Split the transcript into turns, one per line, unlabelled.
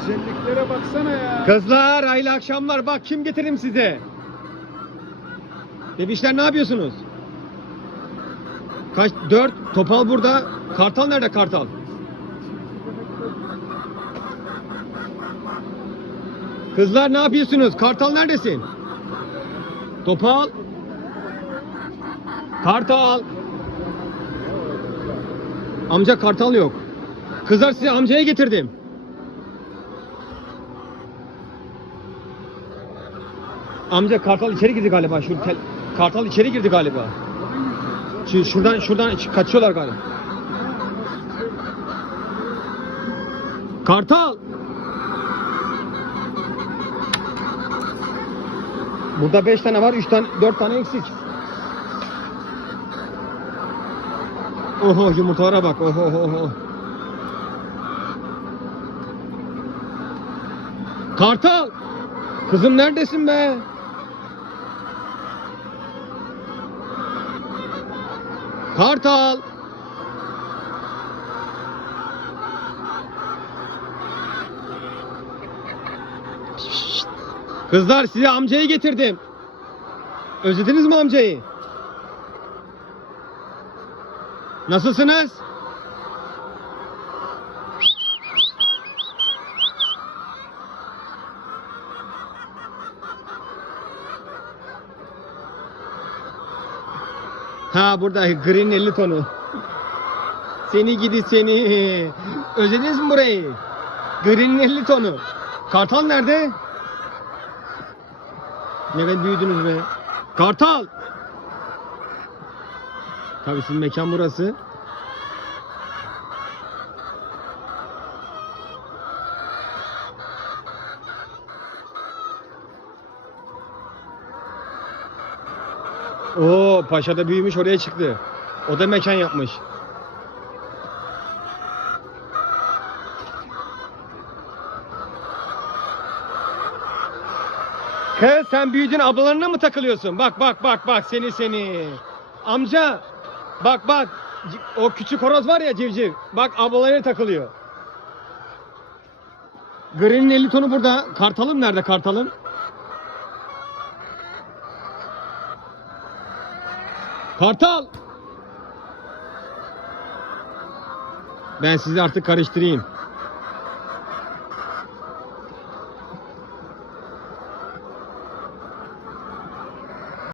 Güzelliklere baksana ya.
Kızlar hayırlı akşamlar. Bak kim getirdim size. Bebişler ne yapıyorsunuz? Kaç? Dört. Topal burada. Kartal nerede kartal? Kızlar ne yapıyorsunuz? Kartal neredesin? Topal. Kartal. Amca kartal yok. Kızlar size amcaya getirdim. Amca kartal içeri girdi galiba. Şu tel- kartal içeri girdi galiba. Şu, şuradan şuradan kaçıyorlar galiba. Kartal. Burada beş tane var, üç tane, dört tane eksik. Oho yumurtalara bak. Oho oho. Kartal. Kızım neredesin be? Kartal. Kızlar size amcayı getirdim. Özlediniz mi amcayı? Nasılsınız? Ha burada green 50 tonu. Seni gidi seni. Özlediniz mi burayı? Green 50 tonu. Kartal nerede? Ne kadar büyüdünüz be. Kartal. Tabii sizin mekan burası. Oo paşa da büyümüş oraya çıktı. O da mekan yapmış. Kız sen büyüdün ablalarına mı takılıyorsun? Bak bak bak bak seni seni. Amca bak bak o küçük horoz var ya civciv. Bak ablalarına takılıyor. Green'in 50 tonu burada. Kartalım nerede kartalım? Kartal. Ben sizi artık karıştırayım.